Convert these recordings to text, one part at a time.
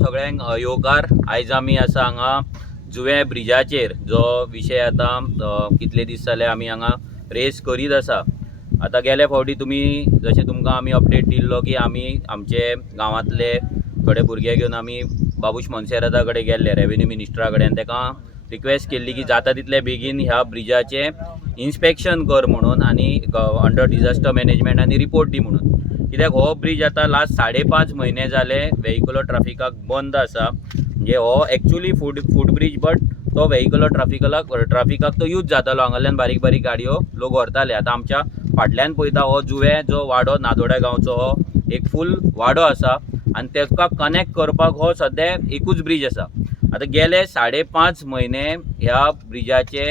सगळ्यांक योगार आयज आमी आसा हांगा जुवे ब्रिजाचेर जो विशय आता कितले दीस जाले आमी हांगा रेस करीत आसा। आता गेल्या फावटी तुमी जशें तुमकां आमी अपडेट दिल्लो की आमी आमचे गांवांतले थोडे भुरगे घेवन आमी बाबूश मोन्सेराता कडेन गेल्ले रेव्हेन्यू मिनिस्टरा कडेन, ताका रिक्वेस्ट केल्ली की जाता तितले बेगीन ह्या ब्रिजाचे इन्स्पेक्शन कर म्हणून आनी अंडर डिजास्टर मॅनेजमेंट आनी रिपोर्ट दी म्हणून। कित्याक हो ब्रिज आता लास्ट 5.5 म्हयने जाले व्हेहिकुलर ट्राफिकाक बंद आसा। म्हणजे हो एक्चुअली फूट ब्रिज, बट तो व्हेहिकुलर ट्राफिकाक तो यूज जातालो, हांगाल्यान बारीक बारीक गाडयो लोक व्हरताले। आता आमच्या फाटल्यान पळयता हो जुवे जो वाडो नादोड्या गांवचो हो एक फूल वाडो आसा आनी ताका कनेक्ट करपाक हो सद्या एकूच ब्रिज आसा। आता गेले 5.5 म्हयने ह्या ब्रिजाचे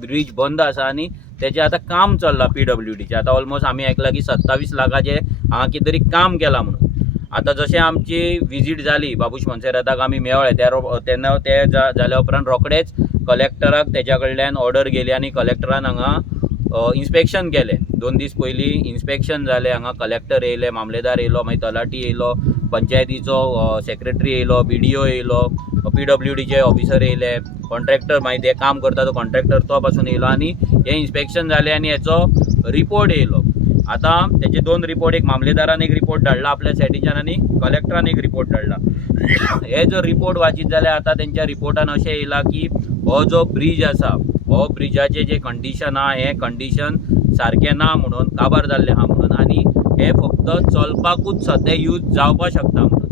ब्रिज बंद आसा आनी तेजे आता काम चल्ला PWDचे। आता ऑलमोस्ट आमी आयकला की 27 लाखाचे हांगा कितें तरी काम केला म्हणून। आता जशें आमची विजीट जाली बाबूश मोन्सेराताक आमी मेळ्ळे तेन्ना ते जाल्या उपरांत रोखडेच कलेक्टराक तेच्या कडल्यान ऑर्डर गेली आनी कलेक्टरान हांगा इन्स्पेक्शन केलें। 2 दीस पयलीं इन्स्पेक्शन जालें, हांगा कलेक्टर येयले, मामलेदार येयलो, मागीर तलाटी येयलो, पंचायतीचो सेक्रेटरी येयलो, BDO येयलो, PWDचे ऑफिसर येयले, कॉन्ट्रॅक्टर मागीर ते काम करता तो कॉन्ट्रॅक्टर तो पासून येयलो आनी हे इन्स्पेक्शन जालें आनी हेचो रिपोर्ट येयलो। आता तेचे 2 रिपोर्ट, एक मामलेदारान एक रिपोर्ट धाडला आपल्या सायडीच्यान आनी कलेक्टरान एक रिपोर्ट धाडला। हे जो रिपोर्ट वाचीत जाल्यार आता तेंच्या रिपोर्टान अशें येयला की हो जो ब्रिज आसा, हो ब्रिजाचे जे कंडिशन आहा हे कंडिशन सारकें ना म्हणून, काबार जाल्लें आहा म्हणून, आनी हे फक्त चलपाकूच सद्या यूज जावपाक शकता म्हणून।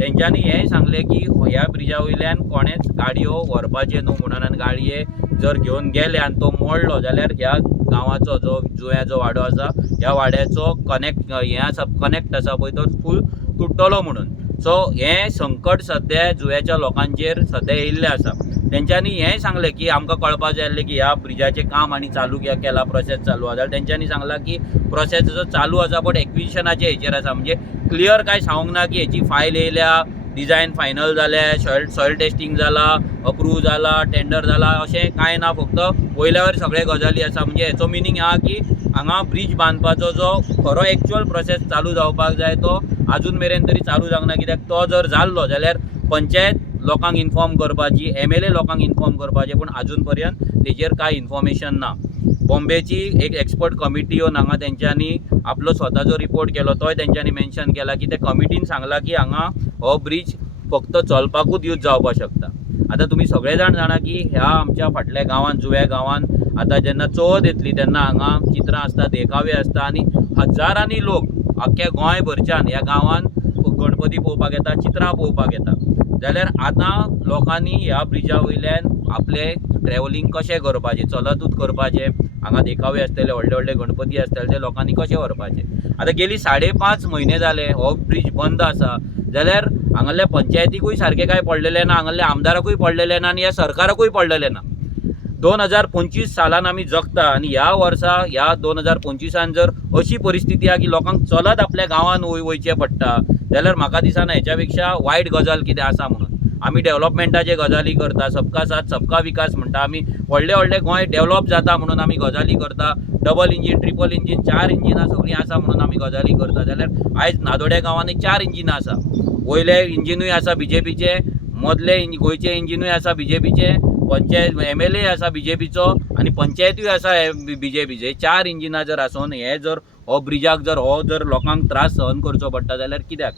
तेंच्यांनी हेंय सांगलें की ह्या ब्रिजा वयल्यान कोणेच गाडयो व्हरपाचे न्हू म्हणून, आनी गाडये जर घेवन गेले आनी तो मोडलो जाल्यार ह्या गांवाचो जो जुव्याचो वाडो आसा ह्या वाड्याचो कनेक्ट आसा पळय तो फूल तुटतलो म्हणून। सो हें संकट सद्या जुव्याच्या लोकांचेर सद्या येयल्लें आसा। तेंच्यांनी हेंय सांगलें की आमकां कळपाक जाय आसलें की ह्या ब्रिजाचें काम आनी चालू केला, प्रोसेस चालू आसा जाल्यार तेंच्यांनी सांगलां की प्रोसेस जो चालू आसा बट एक्विजिशनाचे हेचेर आसा। म्हणजे क्लियर काय सांगूंक ना की हेची फायल येयल्या, डिझायन फायनल जालें, सॉयल टेस्टिंग जाला, अप्रूव जाला, टेंडर जाला, अशें कांय ना, फक्त वयल्या वयर सगळे गजाली आसा। म्हणजे हेचो मिनींग आहा की हांगा ब्रिज बांदपाचो जो खरो एक्चुअल प्रोसेस चालू जावपाक जाय तो अजून मेरेन तरी चालू जावंक ना। कित्याक तो जर जाल्लो जाल्यार पंचायत लोकांक इन्फॉर्म करपाची, MLA लोकांक इन्फॉर्म करपाचें, पूण अजून पर्यंत तेजेर कांय इन्फॉर्मेशन ना। बॉम्बेची एक एक्सपर्ट कमिटी येवन हांगा तेंच्यांनी आपलो स्वताचो रिपोर्ट केलो, तोय तेंच्यांनी मेन्शन केला की त्या कमिटीन सांगला की हांगा हो ब्रिज फक्त चलपाकूच यूज जावपाक शकता। आता तुम्ही सगळे जाणा की ह्या आमच्या फाटल्या गांवांत जुव्या गांवांत आता जेन्ना चवथ येतली तेन्ना हांगा चित्रां आसता, देखावे आसता आनी हजारांनी लोक आख्ख्या गोंयभरच्यान ह्या गांवांत गणपती पळोवपाक येता, चित्रां पळोवपाक येता। जाल्यार आतां लोकांनी ह्या ब्रिजा वयल्यान आपले ट्रॅव्हलिंग कशें करपाचें, चलतूच करपाचें, हांगा देखावे आसतले, व्हडले व्हडले गणपती आसतले, ते लोकांनी कशें व्हरपाचें। आतां गेली 5.5 म्हयने जाले हो ब्रिज बंद आसा, जाल्यार हांगाल्या पंचायतीकूय सारकें कांय पडलेलें ना, हांगाल्या आमदाराकूय पडलेलें ना आनी ह्या सरकाराकूय पडलेलें ना। 2025 सालान आमी जगता आनी ह्या वर्सा ह्या 2025 जर अशी परिस्थिती आहा की लोकांक चलत आपल्या गांवांत वयचें पडटा जाल्यार म्हाका दिसना हेच्या पेक्षा वायट गजाल कितें आसा म्हणून। आमी डेव्हलपमेंटाचे गजाली करता, सबका साथ सबका विकास म्हणटा आमी, व्हडले व्हडले गोंय डेव्हलप जाता म्हणून आमी गजाली करता, डबल इंजीन, ट्रिपल इंजीन, 4 इंजिनां सगळीं आसा म्हणून आमी गजाली करता। जाल्यार आयज नादोड्या गांवांनी 4 इंजिनां आसा, वयले इंजिनूय आसा BJPचे, मदले गोंयचे इंजिनूय आसा BJPचे, पंचायत MLA आसा BJPचो आनी पंचायतूय आसा BJPचे। 4 इंजिनां जर आसून हे जर हो ब्रिजाक जर लोकांक त्रास सहन करचो पडटा जाल्यार कित्याक।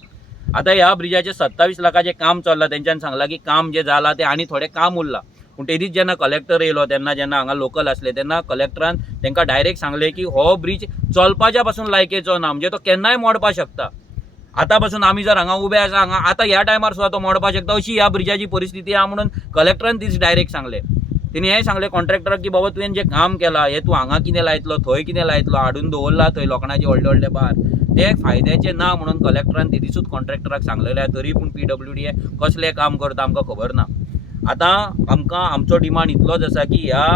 आता ह्या ब्रिजाचे 27 लाखाचे काम चल्लां, तेंच्यांनी सांगलां की काम जे जालां ते आनी थोडें काम उरलां। पूण ते दीस जेन्ना कलेक्टर येयलो तेन्ना जेन्ना हांगा लोकल आसले तेन्ना कलेक्टरान तांकां डायरेक्ट सांगलें की हो ब्रिज चलपाच्या पासून लायकेचो ना, म्हणजे तो केन्नाय मोडपाक शकता। आतां पासून आमी जर हांगा उबे आसा हांगा आतां ह्या टायमार सुद्दां तो मोडपाक शकता अशी ह्या ब्रिजाची परिस्थिती आहा म्हणून कलेक्टरान दीस डायरेक्ट सांगलें. तेणी हें सांगलें कॉन्ट्रॅक्टराक की बाबा तुवें जें काम केलां हें तूं हांगा कितें लायतलो थंय कितें लायतलो हाडून दवरला थंय लोखणाचे व्हडले व्हडले बार ते फायद्याचे ना म्हणून कलेक्टरान ते दिसूच कॉन्ट्रॅक्टराक सांगलेलें तरी पूण PWD कसलें काम करता आमकां खबर ना. आतां आमकां आमचो डिमांड इतलोच आसा की ह्या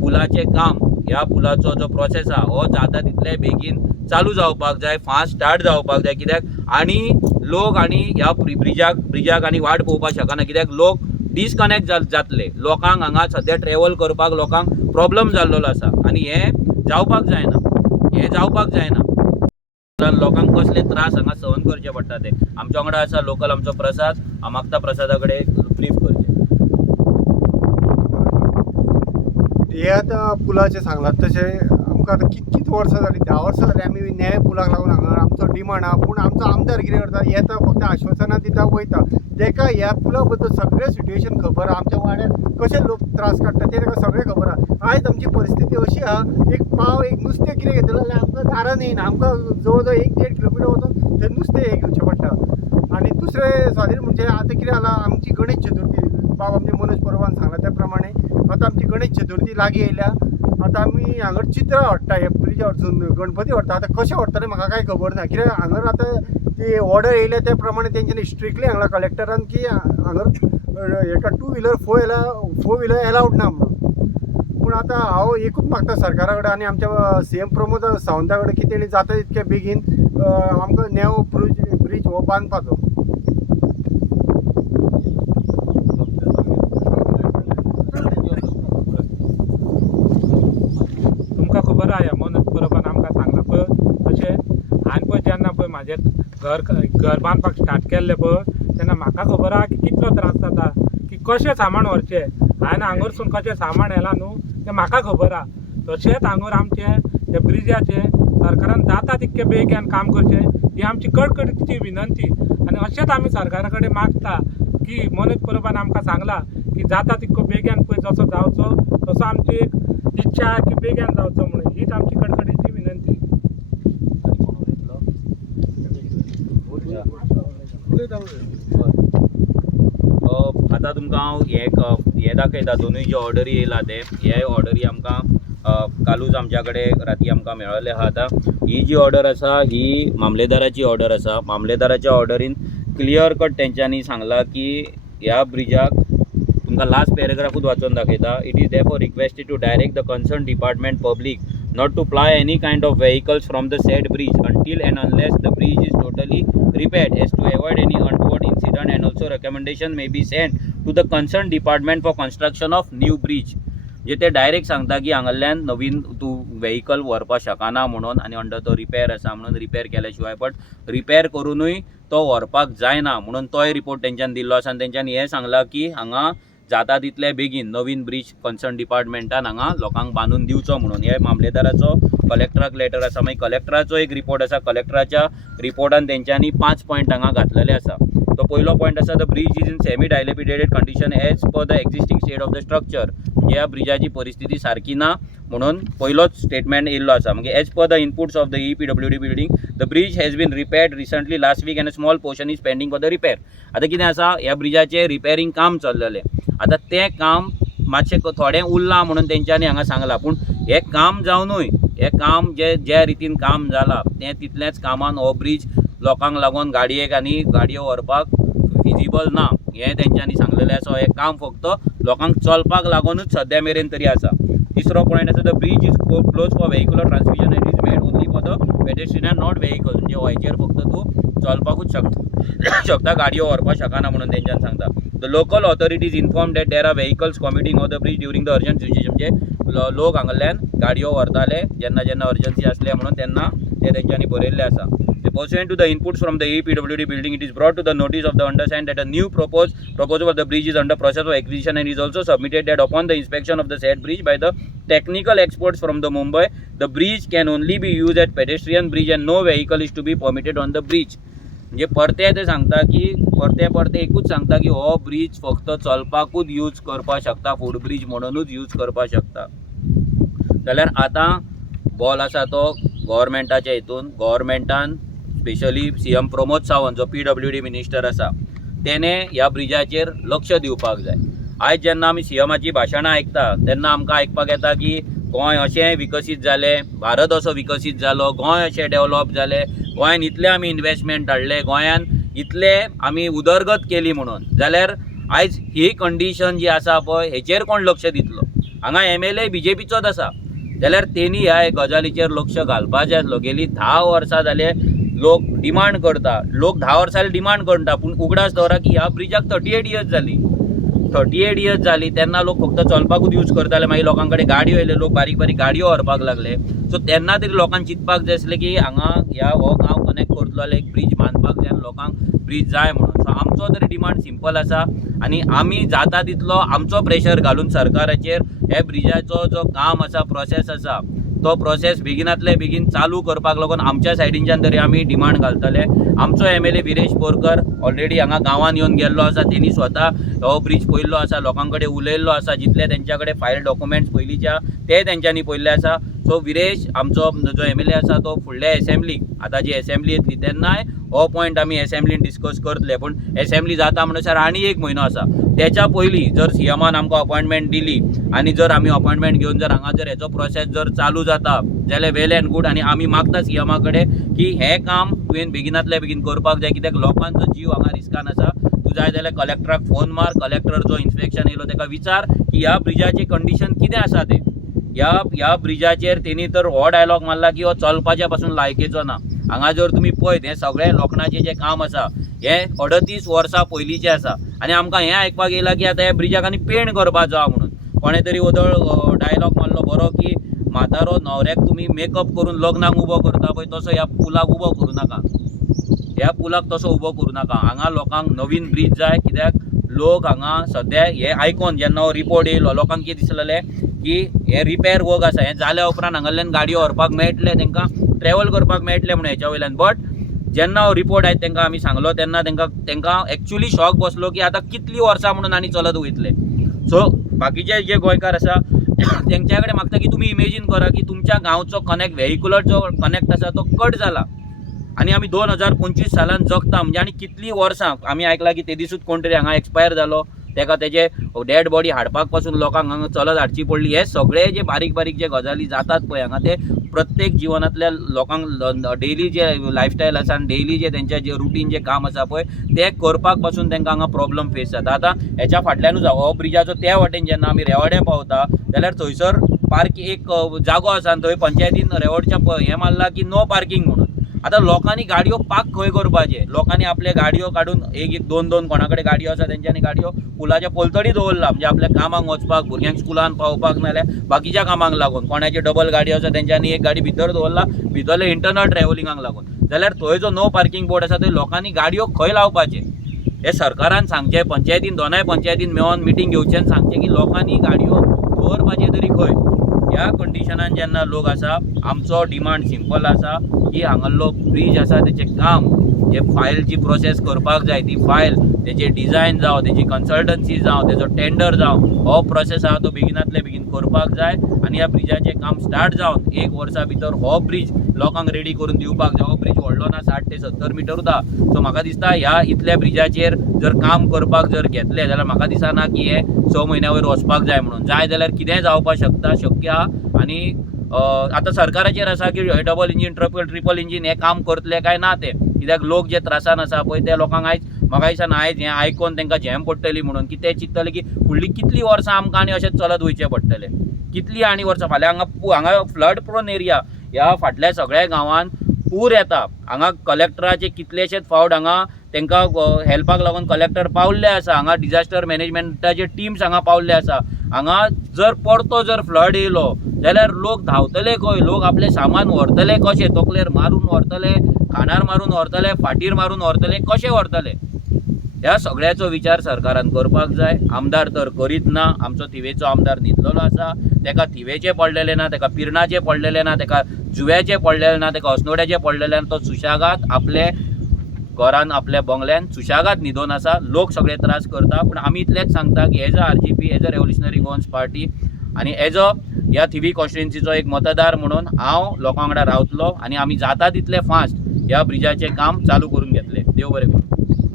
पुलाचें काम ह्या पुलाचो जो प्रोसेस आहा हो जाता तितले बेगीन चालू जावपाक जाय फास्ट स्टार्ट जावपाक जाय कित्याक आनी लोक आनी ह्या ब्रिजाक आनी वाट पळोवपाक शकना कित्याक लोक डिस्कनेक्ट जातले लोकांक हांगा सद्या ट्रॅव्हल करपाक लोकांक प्रॉब्लम जाल्लो आसा आनी हें जावपाक जायना लोकांक कसले त्रास हांगा सहन करचे पडटा ते आमच्या वांगडा आसा लोकल आमचो प्रसाद हांव मागता प्रसादा कडेन ब्रीफ करचें. हे आतां पुलाचें सांगलां तशें आमकां आतां कितलीं वर्सां जालीं 10 वर्सां जालीं आमी न्याय पुलाक लागून हांगा आमचो डिमांड आहा पूण आमचो आमदार कितें करता येता फक्त आश्वासनां दिता वयता तेका ह्या पुला बद्दल सगळें सिट्युएशन खबर आहा आमच्या वाड्यार कशे लोक त्रास काडटा ते ताका सगळें खबर आहा. आयज आमची परिस्थिती अशी आहा एक नुस्तें कितें घेतलें जाल्यार आमकां दारान येयना आमकां जवळ जवळ 1-1.5 किलोमिटर वचून थंय नुस्तें घेवचें पडटा. आनी दुसरें स्वाधीन म्हणजे आतां कितें जालां आमची गणेश चतुर्थी बाब आमचे मनोज परबान सांगला त्या प्रमाणे आतां आमची गणेश चतुर्थी लागीं येयल्या आतां आमी हांगा चित्रां हाडटा हे ब्रिजा वरसून गणपती व्हरता आतां कशें व्हरतले म्हाका कांय खबर ना कित्याक हांगर आतां ती ऑर्डर येयल्या त्या प्रमाणे तेंच्यांनी स्ट्रिक्टली हांगा कलेक्टरान की हांगर हेका 2 व्हिलर 4 व्हिलर एलावड ना म्हणून. पूण आतां हांव एकूच मागता सरकारा कडेन आनी आमच्या CM प्रमोद सावंता कडेन की तेणी जाता तितके बेगीन आमकां नेव ब्रीज हो बांदपाचो. तुमकां खबर आहा मनोज परबान आमकां सांगला पळय तशें हांवें पळय जेन्ना पळय म्हाजें घर बांदपाक स्टार्ट केल्लें पळय तेन्ना म्हाका खबर आहा की कितलो त्रास जाता की कशें सामान व्हरचें हांवें हांगरसून कशें सामान येलां न्हू तें म्हाका खबर आहा. तशेंच हांगर आमचें त्या ब्रिजाचें सरकारान जाता तितके बेगीन काम करचें ही आमची कडकडीची विनंती आनी अशेंच आमी सरकारा कडेन मागता की मनोज परबान आमकां सांगला की जाता तितको बेगीन पळय जसो जावचो तसो आमची एक इच्छा आहे की बेगीन जावचो म्हणून हीच आमची कडकडीची विनंती. आतां तुमकां हांव हें दाखयता दोनूय जे ऑर्डरी येयला ते हे ऑर्डरी आमकां कालूच आमच्या कडेन राती आमकां मेळ्ळले आहा. आतां ही जी ऑर्डर आसा ही मामलेदाराची ऑर्डर आसा. मामलेदाराच्या ऑर्डरीन क्लियर कट तेंच्यांनी सांगला की ह्या ब्रिजाक तुमकां लास्ट पॅरेग्राफूच वाचून दाखयता. It is therefore requested to direct the concern department public not to ply any kind of vehicles from the said bridge until and unless the bridge is totally repaired as to avoid any untoward incident and also recommendation may be sent to the concerned department for construction of new bridge. जे ते direct सांगता की हांगाल्यान नवीन तूं vehicle व्हरपाक शकना म्हणून आनी under तो रिपेर आसा म्हणून रिपेर केल्या शिवाय बट रिपेर करूनय तो व्हरपाक जायना म्हणून तोय रिपोर्ट तेंच्यांनी दिल्लो आसा आनी तेंच्यांनी हें सांगलां की हांगा जाता तितले बेगीन नवीन ब्रीज कन्सर्न डिपार्टमेंटान हांगा लोकांक बांदून दिवचो म्हणून हे मामलेदाराचो कलेक्टराक लेटर आसा. मागीर कलेक्टराचो एक रिपोर्ट आसा. कलेक्टराच्या रिपोर्टान तेंच्यांनी 5 पॉयंट हांगा घातलेले आसा. तो पयलो पॉयंट आसा the bridge is in semi dilapidated condition as per the existing state of the structure. ह्या ब्रिजाची परिस्थिती सारकी ना म्हणून पयलोच स्टेटमेंट येयल्लो आसा. मागीर as per the inputs of the EPWD building the bridge has been repaired recently last week and a small portion is pending for the repair. आतां कितें आसा ह्या ब्रिजाचें रिपेरींग काम चल्लेलें. आतां तें काम मातशें थोडें उरलां म्हणून तेंच्यांनी हांगा सांगलां पूण हें काम जावनूय हें काम ज्या रितीन काम जालां तें तितलेंच कामान हो ब्रीज लोकांक लागून गाडयेक आनी गाडयो व्हरपाक फिजिबल ना हें तेंच्यांनी सांगलेलें आसा. हें काम फक्त लोकांक चलपाक लागूनच सद्या मेरेन तरी आसा. तिसरो पॉयंट आसा the bridge is close for vehicular transmission and is made only for the pedestrian and not vehicles. म्हणजे हेचेर फक्त तूं चलपाकूच शकता गाडयो व्हरपाक शकना म्हणून तेंच्यांनी सांगता. The local authorities inform that there are vehicles commuting on the bridge during the urgent situation. म्हणजे लोक हांगाल्यान गाडयो व्हरताले जेन्ना अर्जन्सी आसले म्हणून तेन्ना ते तेंच्यांनी बरयल्लें आसा. Pursuant to the inputs from the EPWD building, it is brought to the notice of the undersigned that a new proposal of the bridge is under process of acquisition and is also submitted that upon the inspection of the said bridge by the technical experts from the Mumbai, the bridge can only be used as pedestrian bridge and no vehicle is to be permitted on the bridge. म्हणजे परते ते सांगता की परते एकूच सांगता की हो ब्रीज फक्त चलपाकूच यूज करपाक शकता फूट ब्रीज म्हणूनच यूज करपाक शकता. जाल्यार आतां बॉल आसा तो गव्हर्मेंटाच्या हितून. गव्हर्मेंटान स्पेशली CM प्रमोद सावंत जो PWD मिनिस्टर आसा तेणे ह्या ब्रिजाचेर लक्ष दिवपाक जाय. आयज जेन्ना आमी CMची भाशणां आयकता तेन्ना आमकां आयकपाक येता की गोंय अशें विकसीत जालें, भारत असो विकसीत जालो, गोंय अशें डेवलप जालें, गोंयान इतले आमी इन्वेस्टमेंट हाडले, गोंयान इतले आमी उदरगत केली म्हणून. जाल्यार आयज ही कंडिशन जी आसा पळय हेचेर कोण लक्ष दितलो? हांगा MLA BJPचोच आसा. जाल्यार तेणी ह्या गजालीचेर लक्ष घालपाचें आसलो. गेली 10 वर्सां जाले लोक डिमांड करता, लोक 10 वर्सां डिमांड करता, पूण उगडास दवरा की ह्या ब्रिजाक 38 इयर्स जाली. 38 इयर्स जाली तेन्ना लोक फक्त चलपाकूच यूज करताले. मागीर लोकां कडेन गाडयो येयले, लोक बारीक बारीक गाडयो व्हरपाक लागले. सो तेन्ना तरी लोकांक चिंतपाक जाय आसलें की हांगा ह्या हो गांव कनेक्ट करतलो जाल्यार एक ब्रीज बांदपाक जाय आनी लोकांक ब्रीज जाय म्हणून. सो आमचो तरी डिमांड सिंपल आसा आनी आमी जाता तितलो आमचो प्रेशर घालून सरकाराचेर हे ब्रिजाचो जो काम आसा, प्रोसेस आसा, तो प्रोसेस बेगिनातले बेगीन चालू करपाक लागून आमच्या सायडींच्यान तरी आमी डिमांड घालतले. आमचो MLA विरेश बोरकर ऑलरेडी हांगा गांवांत येवन गेल्लो आसा. तेणी स्वता हो ब्रीज पयल्लो आसा, लोकां कडेन उलयल्लो आसा, जितले तेंच्या कडेन फायल डॉक्युमेंट्स पयलींच्या ते तेंच्यांनी पयल्ले आसा. सो विरेश आमचो जो MLA आसा तो फुडल्या असेंब्लीक, आतां जी असेंब्ली येतली तेन्नाय हो पॉयंट आमी असेंब्लीन डिस्कस करतले. पूण असेंब्ली जाता म्हणसर आनी एक म्हयनो आसा. तेच्या पयलीं जर CMन आमकां अपॉयंटमेंट दिली आनी जर आमी अपॉयंटमेंट घेवन जर हांगा जर हेचो प्रोसेस जर चालू जाता जाल्यार वेल एंड गूड. आनी आमी मागता CM कडेन की हें काम तुवें बेगिनातले बेगीन करपाक जाय, कित्याक लोकांचो जीव हांगा रिस्कान आसा. तूं जाय जाल्यार कलेक्टराक फोन मार, कलेक्टर जो इन्स्पेक्शन येयलो ताका विचार की ह्या ब्रिजाची कंडिशन कितें आसा तें. ह्या ब्रिजाचेर तेणी तर हो डायलॉग मारला की हो चलपाच्या पासून लायकेचो ना. हांगा जर तुमी पळयत हें सगळें लोखणाचें जें काम आसा हें 38 वर्सां पयलींचें आसा. आनी आमकां हें आयकपाक येयलां की आतां ह्या ब्रिजाक आनी पेंट करपाचो आहा म्हणून. कोणें तरी वदळ डायलॉग मारलो बरो की म्हातारो न्हवऱ्याक तुमी मेकअप करून लग्नाक उबो करता पळय तसो ह्या पुलाक उबो करूं नाका. ह्या पुलाक तसो उबो करूं नाका. हांगा लोकांक नवीन ब्रीज जाय, कित्याक लोक हांगा सद्या हे आयकून जेन्ना हो रिपोर्ट येयलो लोकांक कितें दिसलेलें की हे रिपेर वर्क आसा, हें जाल्या उपरांत हांगांतल्यान गाडयो व्हरपाक मेळटले, तांकां ट्रॅवल करपाक मेळटलें म्हणून हेच्या वयल्यान. बट जेन्ना हो रिपोर्ट आयज तांकां आमी सांगलो तेन्ना तांकां एक्चुली शॉक बसलो की आतां कितलीं वर्सां म्हणून आनी चलत वयतले. सो बाकीचे जे गोंयकार आसा तेंच्या कडेन मागता की तुमी इमेजीन करा की तुमच्या गांवचो कनेक्ट व्हेहिकुलर जो कनेक्ट आसा तो कट जाला आनी आमी 2025 सालान जगता. म्हणजे आनी कितलीं वर्सां आमी आयकलां की ते दिसूच कोण तरी हांगा एक्सपायर जालो, ताका तेजे डेड बॉडी हाडपाक पासून लोकांक हांगा चलत हाडची पडली. हे सगळे जे बारीक बारीक जे गजाली जातात पळय हांगा ते प्रत्येक जिवनांतल्या लोकांक डेली जे लायफस्टायल आसा आनी डेली जे तेंचें जे रुटीन जे काम आसा पळय ते करपाक पासून तांकां हांगा प्रॉब्लम फेस जाता. आतां हेच्या फाटल्यानूच हो ब्रिजाचो त्या वाटेन जेन्ना आमी रेवाड्या पावता जाल्यार थंयसर एक जागो आसा आनी थंय पंचायतीन रेवाडच्या हें मारला की नो पार्किंग म्हणून. आतां लोकांनी गाडयो पार्क खंय करपाचे? लोकांनी आपले गाडयो काडून एक दोन कोणा कडेन गाडयो आसा तेंच्यांनी गाडयो पुलाच्या पोलतडी दवरला, म्हणजे आपल्या कामाक वचपाक, भुरग्यांक स्कुलान पावपाक नाल्यार बाकीच्या कामाक लागून. कोणाचे डबल गाडयो आसा तेंच्यांनी एक गाडी भितर दवरला भितरले इंटरनल ट्रॅव्हलिंगाक लागून. जाल्यार थंय जो नो पार्किंग बोर्ड आसा थंय लोकांनी गाडयो खंय लावपाचे हे सरकारान सांगचें. पंचायतीन दोनाय पंचायतीन मेळोन मिटींग घेवचें आनी सांगचें की लोकांनी गाडयो दवरपाचे तरी खंय. ह्या कंडिशनान जेन्ना लोक आसा आमचो डिमांड सिंपल आसा की हांगालो ब्रीज आसा तेचें काम जे फायल जी प्रोसेस करपाक जाय ती फायल, तेजे डिझायन जावं, तेजी कन्सल्टन्सी जावं, तेजो टेंडर जावं, हो प्रोसेस आहा तो बेगिनातले बेगीन करपाक जाय आनी ह्या ब्रिजाचें काम स्टार्ट जावन 1 वर्सा भितर हो ब्रीज लोकांक रेडी करून दिवपाक जाय. हो ब्रीज व्हडलो ना, 60 ते 70 मिटर उदा. सो म्हाका दिसता ह्या इतल्या ब्रिजाचेर जर काम करपाक जर घेतले जाल्यार म्हाका दिसना की हे 6 म्हयन्या वयर वचपाक जाय म्हणून. जाय जाल्यार कितेंय जावपाक शकता, शक्य आहा. आनी आतां सरकाराचेर आसा की डबल इंजीन ट्रिपल इंजीन हे काम करतले काय ना ते, कित्याक लोक जे त्रासान आसा पळय ते लोकांक आयज म्हाका दिसना आयज हें आयकून तांकां झेम पडटली म्हणून की ते चिंततले की फुडलीं कितलीं वर्सां आमकां आनी अशें चलत वयचें पडटलें, कितलीं आनी वर्सां. फाल्यां हांगा फ्लड प्रोन एरिया, ह्या फाटल्या सगळ्या गांवांत पूर येता. हांगा कलेक्टराचे कितलेशेच फावट हांगा तांकां हेल्पाक लागून कलेक्टर पावल्ले आसा. हांगा डिजास्टर मॅनेजमेंटाचे टिम्स हांगा पावल्ले आसा. हांगा जर परतो जर फ्लड येयलो जाल्यार लोक धांवतले खंय, लोक आपलें सामान व्हरतले कशें, तकलेर मारून व्हरतले, खांडार मारून व्हरतले, फाटीर मारून व्हरतले, कशें व्हरतले? ह्या सगळ्याचो विचार सरकारान करपाक जाय. आमदार तर करीत ना. आमचो थिवेचो आमदार न्हिदलेलो आसा. ताका थिवेचे पडलेले ना, ताका पिरणाचे पडलेले ना, ताका जुव्याचे पडलेले ना, ताका अस्नोड्याचे पडलेले ना. तो सुशागात आपले घरान आपल्या बंगल्यान सुशागात न्हिदोन आसा. लोक सगळे त्रास करता. पूण आमी इतलेंच सांगता की as a RGP, as a revolutionary Goans party आनी एज अ ह्या थिवी कॉन्स्टिट्युएन्सीचो एक मतदार म्हणून हांव लोकां वांगडा रावतलो आनी आमी जाता तितले फास्ट ह्या ब्रिजाचें काम चालू करून घेतले. देव बरें करूं.